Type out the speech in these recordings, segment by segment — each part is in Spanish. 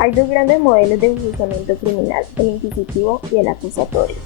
Hay dos grandes modelos de enjuiciamiento criminal, el inquisitivo y el acusatorio.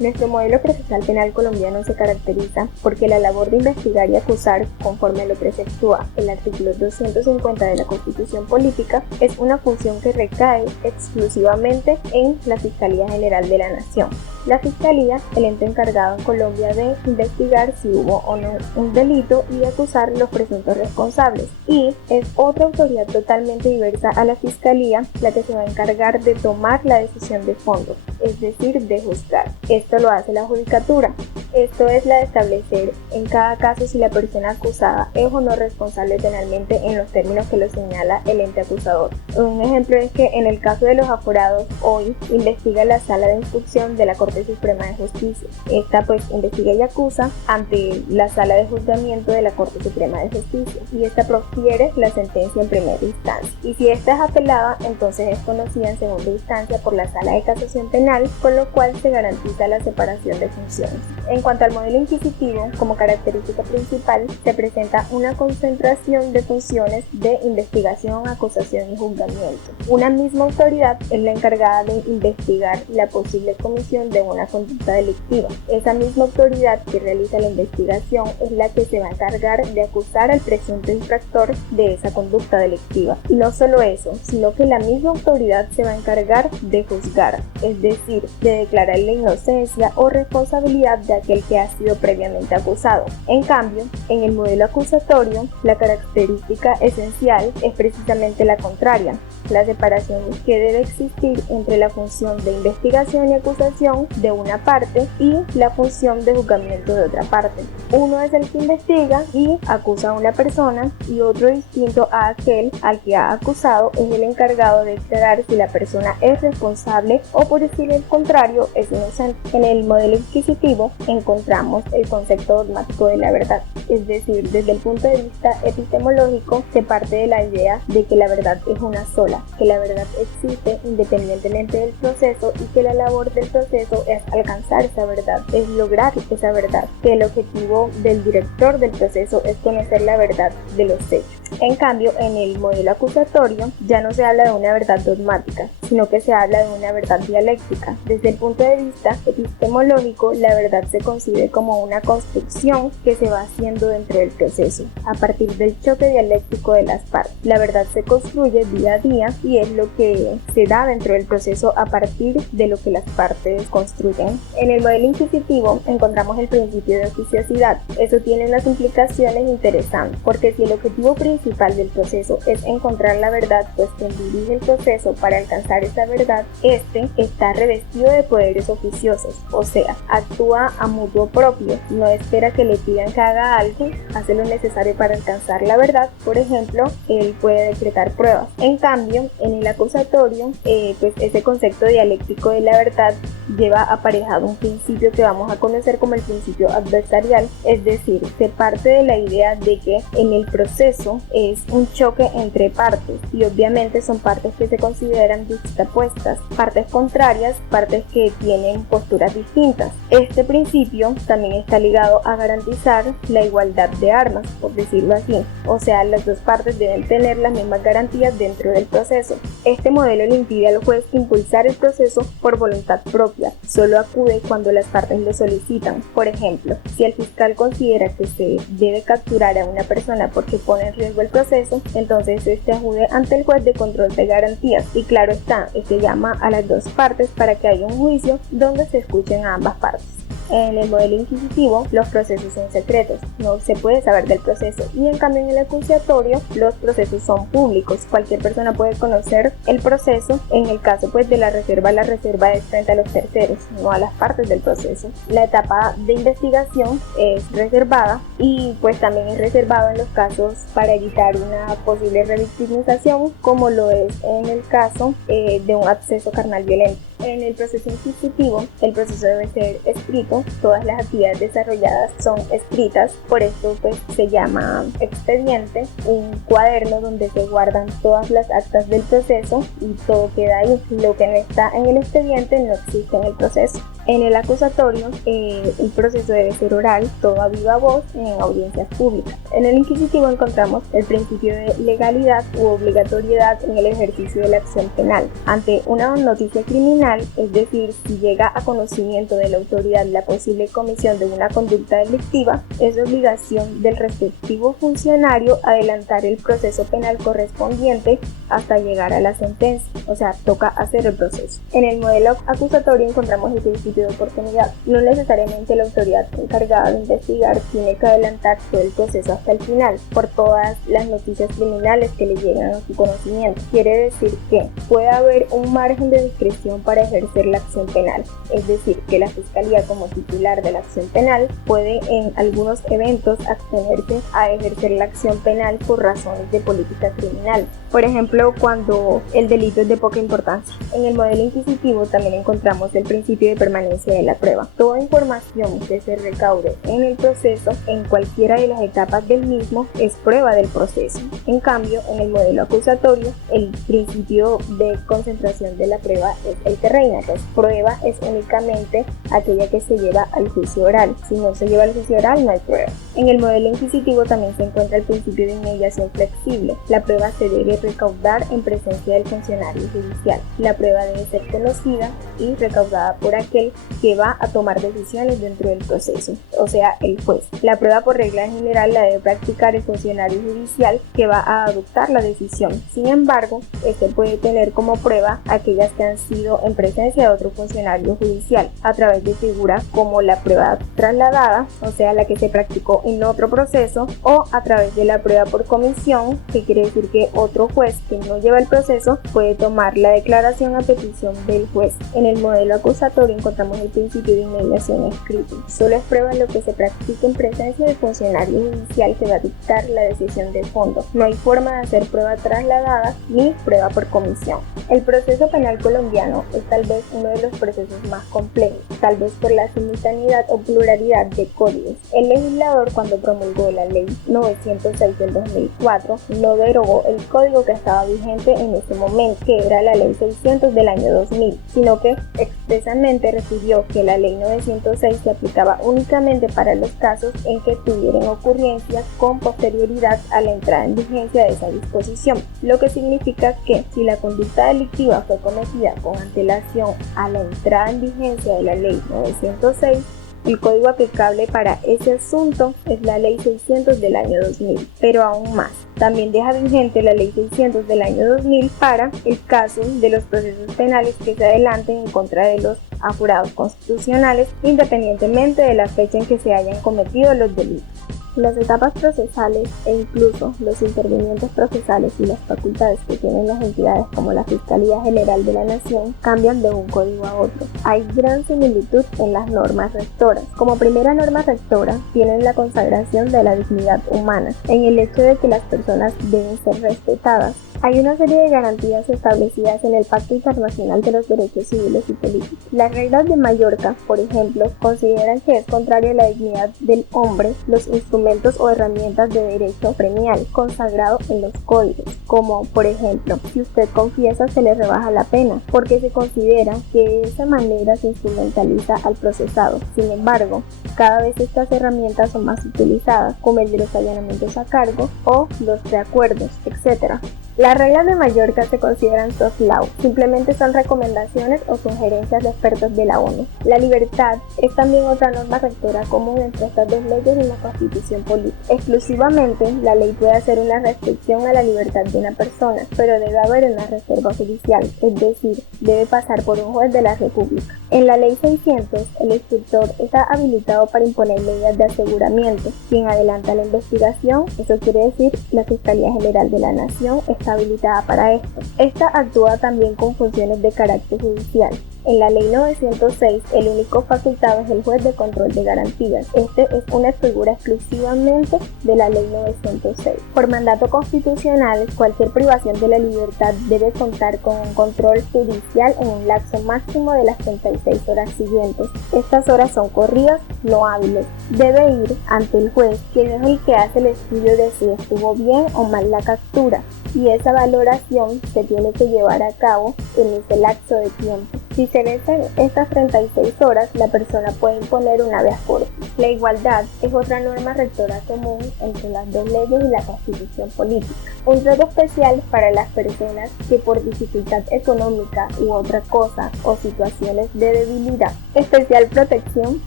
Nuestro modelo procesal penal colombiano se caracteriza porque la labor de investigar y acusar, conforme lo preceptúa el artículo 250 de la Constitución Política, es una función que recae exclusivamente en la Fiscalía General de la Nación. La Fiscalía, el ente encargado en Colombia de investigar si hubo o no un delito y de acusar los presuntos responsables. Y es otra autoridad totalmente diversa a la Fiscalía la que se va a encargar de tomar la decisión de fondo, es decir, de juzgar. Esto lo hace la judicatura. Esto es la de establecer en cada caso si la persona acusada es o no responsable penalmente en los términos que lo señala el ente acusador. Un ejemplo es que en el caso de los aforados, hoy investiga la Sala de Instrucción de la Corte Suprema de Justicia. Esta pues investiga y acusa ante la Sala de Juzgamiento de la Corte Suprema de Justicia y esta profiere la sentencia en primera instancia. Y si esta es apelada, entonces es conocida en segunda instancia por la Sala de Casación Penal, con lo cual se garantiza la separación de funciones. En cuanto al modelo inquisitivo, como característica principal, se presenta una concentración de funciones de investigación, acusación y juzgamiento. Una misma autoridad es la encargada de investigar la posible comisión de una conducta delictiva. Esa misma autoridad que realiza la investigación es la que se va a encargar de acusar al presunto infractor de esa conducta delictiva. Y no solo eso, sino que la misma autoridad se va a encargar de juzgar, es decir, de declarar la inocencia o responsabilidad de aquel que ha sido previamente acusado. En cambio, en el modelo acusatorio, la característica esencial es precisamente la contraria, la separación que debe existir entre la función de investigación y acusación de una parte y la función de juzgamiento de otra parte. Uno es el que investiga y acusa a una persona y otro distinto a aquel al que ha acusado es el encargado de declarar si la persona es responsable o, por decir el contrario, es inocente. En el modelo inquisitivo encontramos el concepto dogmático de la verdad, es decir, desde el punto de vista epistemológico se parte de la idea de que la verdad es una sola, que la verdad existe independientemente del proceso y que la labor del proceso es alcanzar esa verdad, es lograr esa verdad, que el objetivo del director del proceso es conocer la verdad de los hechos. En cambio, en el modelo acusatorio ya no se habla de una verdad dogmática, sino que se habla de una verdad dialéctica. Desde el punto de vista epistemológico, la verdad se concibe como una construcción que se va haciendo dentro del proceso, a partir del choque dialéctico de las partes. La verdad se construye día a día y es lo que se da dentro del proceso a partir de lo que las partes construyen. En el modelo inquisitivo encontramos el principio de oficiosidad. Eso tiene unas implicaciones interesantes, porque si el objetivo principal del proceso es encontrar la verdad, pues quien dirige el proceso para alcanzar esa verdad, este está revestido de poderes oficiosos, o sea, actúa a mutuo propio, no espera que le pidan que haga algo, hace lo necesario para alcanzar la verdad. Por ejemplo, él puede decretar pruebas. En cambio, en el acusatorio, pues ese concepto dialéctico de la verdad lleva aparejado un principio que vamos a conocer como el principio adversarial, es decir, se parte de la idea de que en el proceso es un choque entre partes y obviamente son partes que se consideran juxtapuestas, partes contrarias, partes que tienen posturas distintas. Este principio también está ligado a garantizar la igualdad de armas, por decirlo así, o sea, las dos partes deben tener las mismas garantías dentro del proceso. Este modelo le impide al juez impulsar el proceso por voluntad propia, solo acude cuando las partes lo solicitan. Por ejemplo, si el fiscal considera que se debe capturar a una persona porque pone en riesgo el proceso, entonces este acude ante el juez de control de garantías y claro está, este llama a las dos partes para que haya un juicio donde se escuchen a ambas partes. En el modelo inquisitivo, los procesos son secretos, no se puede saber del proceso, y en cambio en el acusatorio, los procesos son públicos, cualquier persona puede conocer el proceso. En el caso pues de la reserva es frente a los terceros, no a las partes del proceso. La etapa de investigación es reservada y pues también es reservado en los casos para evitar una posible revictimización, como lo es en el caso de un acceso carnal violento. En el proceso inquisitivo, el proceso debe ser escrito, todas las actividades desarrolladas son escritas, por esto pues se llama expediente, un cuaderno donde se guardan todas las actas del proceso y todo queda ahí. Lo que no está en el expediente no existe en el proceso. En el acusatorio, el proceso debe ser oral, todo a viva voz en audiencias públicas. En el inquisitivo encontramos el principio de legalidad u obligatoriedad en el ejercicio de la acción penal. Ante una noticia criminal, es decir, si llega a conocimiento de la autoridad la posible comisión de una conducta delictiva, es obligación del respectivo funcionario adelantar el proceso penal correspondiente hasta llegar a la sentencia, o sea, toca hacer el proceso. En el modelo acusatorio encontramos el principio de oportunidad. No necesariamente la autoridad encargada de investigar tiene que adelantar todo el proceso hasta el final por todas las noticias criminales que le llegan a su conocimiento. Quiere decir que puede haber un margen de discreción para ejercer la acción penal, es decir, que la Fiscalía como titular de la acción penal puede en algunos eventos abstenerse a ejercer la acción penal por razones de política criminal. Por ejemplo, cuando el delito es de poca importancia. En el modelo inquisitivo también encontramos el principio de permanencia de la prueba. Toda información que se recaude en el proceso, en cualquiera de las etapas del mismo, es prueba del proceso. En cambio, en el modelo acusatorio, el principio de concentración de la prueba es el que reina, pues prueba es únicamente aquella que se lleva al juicio oral. Si no se lleva al juicio oral, no hay prueba. En el modelo inquisitivo también se encuentra el principio de inmediación flexible. La prueba se debe recaudar en presencia del funcionario judicial. La prueba debe ser conocida y recaudada por aquel que va a tomar decisiones dentro del proceso, o sea, el juez. La prueba por regla general la debe practicar el funcionario judicial que va a adoptar la decisión. Sin embargo, este puede tener como prueba aquellas que han sido en presencia de otro funcionario judicial a través de figuras como la prueba trasladada, o sea, la que se practicó en otro proceso, o a través de la prueba por comisión, que quiere decir que otro juez que no lleva el proceso puede tomar la declaración a petición del juez. En el modelo acusatorio encontramos el principio de inmediación escrito. Solo es prueba lo que se practica en presencia del funcionario judicial que va a dictar la decisión del fondo. No hay forma de hacer prueba trasladada ni prueba por comisión. El proceso penal colombiano es tal vez uno de los procesos más complejos, tal vez por la simultaneidad o pluralidad de códigos. El legislador, cuando promulgó la Ley 906 del 2004, no derogó el código que estaba vigente en ese momento, que era la Ley 600 del año 2000, sino que expresamente refirió que la Ley 906 se aplicaba únicamente para los casos en que tuvieran ocurrencias con posterioridad a la entrada en vigencia de esa disposición, lo que significa que si la conducta delictiva fue cometida con antelación a la entrada en vigencia de la Ley 906, el código aplicable para ese asunto es la Ley 600 del año 2000, pero aún más. También deja vigente la Ley 600 del año 2000 para el caso de los procesos penales que se adelanten en contra de los aforados constitucionales, independientemente de la fecha en que se hayan cometido los delitos. Las etapas procesales e incluso los intervinientes procesales y las facultades que tienen las entidades como la Fiscalía General de la Nación cambian de un código a otro. Hay gran similitud en las normas rectoras. Como primera norma rectora, tienen la consagración de la dignidad humana, en el hecho de que las personas deben ser respetadas. Hay una serie de garantías establecidas en el Pacto Internacional de los Derechos Civiles y Políticos. Las reglas de Mallorca, por ejemplo, consideran que es contrario a la dignidad del hombre los instrumentos o herramientas de derecho premial consagrado en los códigos, como, por ejemplo, si usted confiesa se le rebaja la pena, porque se considera que de esa manera se instrumentaliza al procesado. Sin embargo, cada vez estas herramientas son más utilizadas, como el de los allanamientos a cargo o los preacuerdos, etc. Las reglas de Mallorca se consideran soft law, simplemente son recomendaciones o sugerencias de expertos de la ONU. La libertad es también otra norma rectora común entre estas dos leyes y la Constitución política. Exclusivamente, la ley puede hacer una restricción a la libertad de una persona, pero debe haber una reserva judicial, es decir, debe pasar por un juez de la República. En la Ley 600, el instructor está habilitado para imponer medidas de aseguramiento. Quien adelanta la investigación, eso quiere decir la Fiscalía General de la Nación, está habilitada para esto. Esta actúa también con funciones de carácter judicial. En la Ley 906, el único facultado es el juez de control de garantías. Este es una figura exclusivamente de la Ley 906. Por mandato constitucional, cualquier privación de la libertad debe contar con un control judicial en un lapso máximo de las 36 horas siguientes. Estas horas son corridas, no hábiles. Debe ir ante el juez, quien es el que hace el estudio de si estuvo bien o mal la captura, y esa valoración se tiene que llevar a cabo en ese lapso de tiempo. Si se vencen estas 36 horas, la persona puede imponer un habeas corpus. La igualdad es otra norma rectora común entre las dos leyes y la Constitución política. Un trato especial para las personas que por dificultad económica u otra cosa o situaciones de debilidad. Especial protección,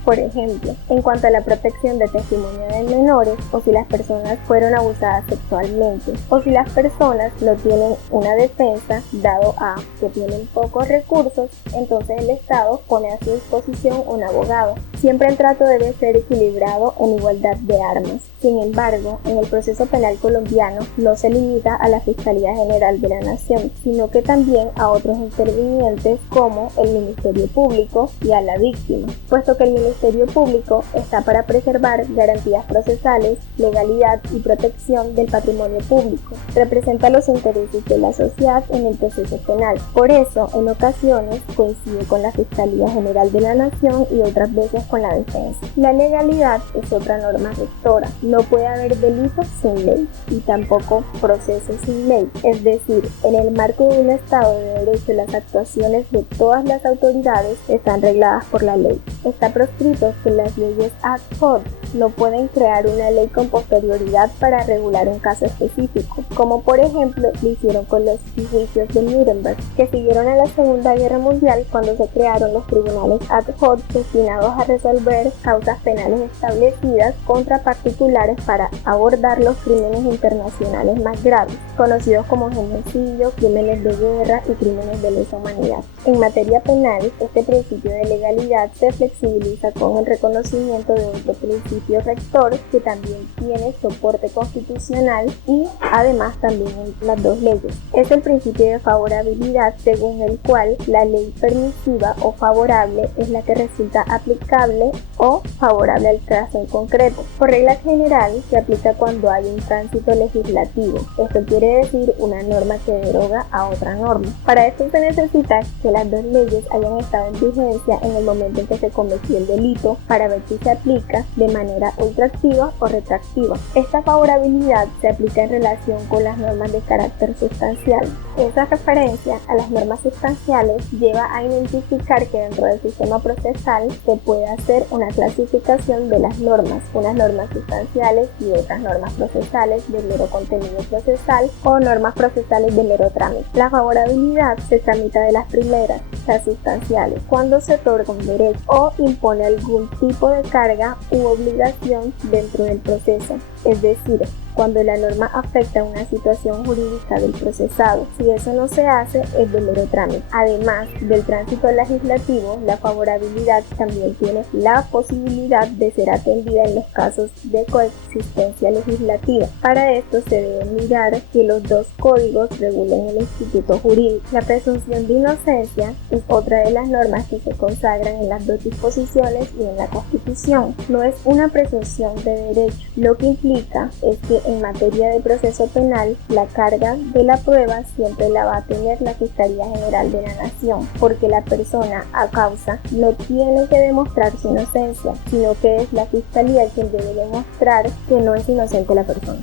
por ejemplo, en cuanto a la protección de testimonio de menores, o si las personas fueron abusadas sexualmente, o si las personas no tienen una defensa, dado a que tienen pocos recursos, entonces el Estado pone a su disposición un abogado. Siempre el trato debe ser equilibrado en igualdad de armas. Sin embargo, en el proceso penal colombiano no se limita a la Fiscalía General de la Nación, sino que también a otros intervinientes como el Ministerio Público y a la víctima, puesto que el Ministerio Público está para preservar garantías procesales, legalidad y protección del patrimonio público. Representa los intereses de la sociedad en el proceso penal. Por eso, en ocasiones, coincide con la Fiscalía General de la Nación y otras veces con la defensa. La legalidad es otra norma rectora. No puede haber delitos sin ley y tampoco procesos sin ley. Es decir, en el marco de un Estado de Derecho, las actuaciones de todas las autoridades están regladas por la ley. Está proscrito que las leyes ad hoc no pueden crear una ley con posterioridad para regular un caso específico, como por ejemplo lo hicieron con los juicios de Nuremberg, que siguieron a la Segunda Guerra Mundial cuando se crearon los tribunales ad hoc destinados a resolver causas penales establecidas contra particulares para abordar los crímenes internacionales más graves, conocidos como genocidio, crímenes de guerra y crímenes de lesa humanidad. En materia penal, este principio de legalidad se flexibiliza con el reconocimiento de otro principio rector que también tiene soporte constitucional y además también en las dos leyes. Es el principio de favorabilidad, según el cual la ley permisiva o favorable es la que resulta aplicable o favorable al caso en concreto. Por regla general, se aplica cuando hay un tránsito legislativo. Esto quiere decir una norma que deroga a otra norma. Para esto se necesita que las dos leyes hayan estado en vigencia en el momento en que se cometió el delito para ver si se aplica de manera ultraactiva o retroactiva. Esta favorabilidad se aplica en relación con las normas de carácter sustancial. Esa referencia a las normas sustanciales lleva a identificar que dentro del sistema procesal se puede hacer una clasificación de las normas, unas normas sustanciales y otras normas procesales de mero contenido procesal o normas procesales de mero trámite. La favorabilidad se tramita de las primeras, las sustanciales, cuando se otorga un derecho o impone algún tipo de carga u obligación dentro del proceso, es decir, cuando la norma afecta una situación jurídica del procesado. Si eso no se hace, es de mero trámite. Además del tránsito legislativo, la favorabilidad también tiene la posibilidad de ser atendida en los casos de coexistencia legislativa. Para esto se debe mirar que los dos códigos regulen el instituto jurídico. La presunción de inocencia es otra de las normas que se consagran en las dos disposiciones y en la Constitución. No es una presunción de derecho. Lo que implica es que en materia de proceso penal, la carga de la prueba siempre la va a tener la Fiscalía General de la Nación, porque la persona a causa no tiene que demostrar su inocencia, sino que es la Fiscalía quien debe demostrar que no es inocente la persona.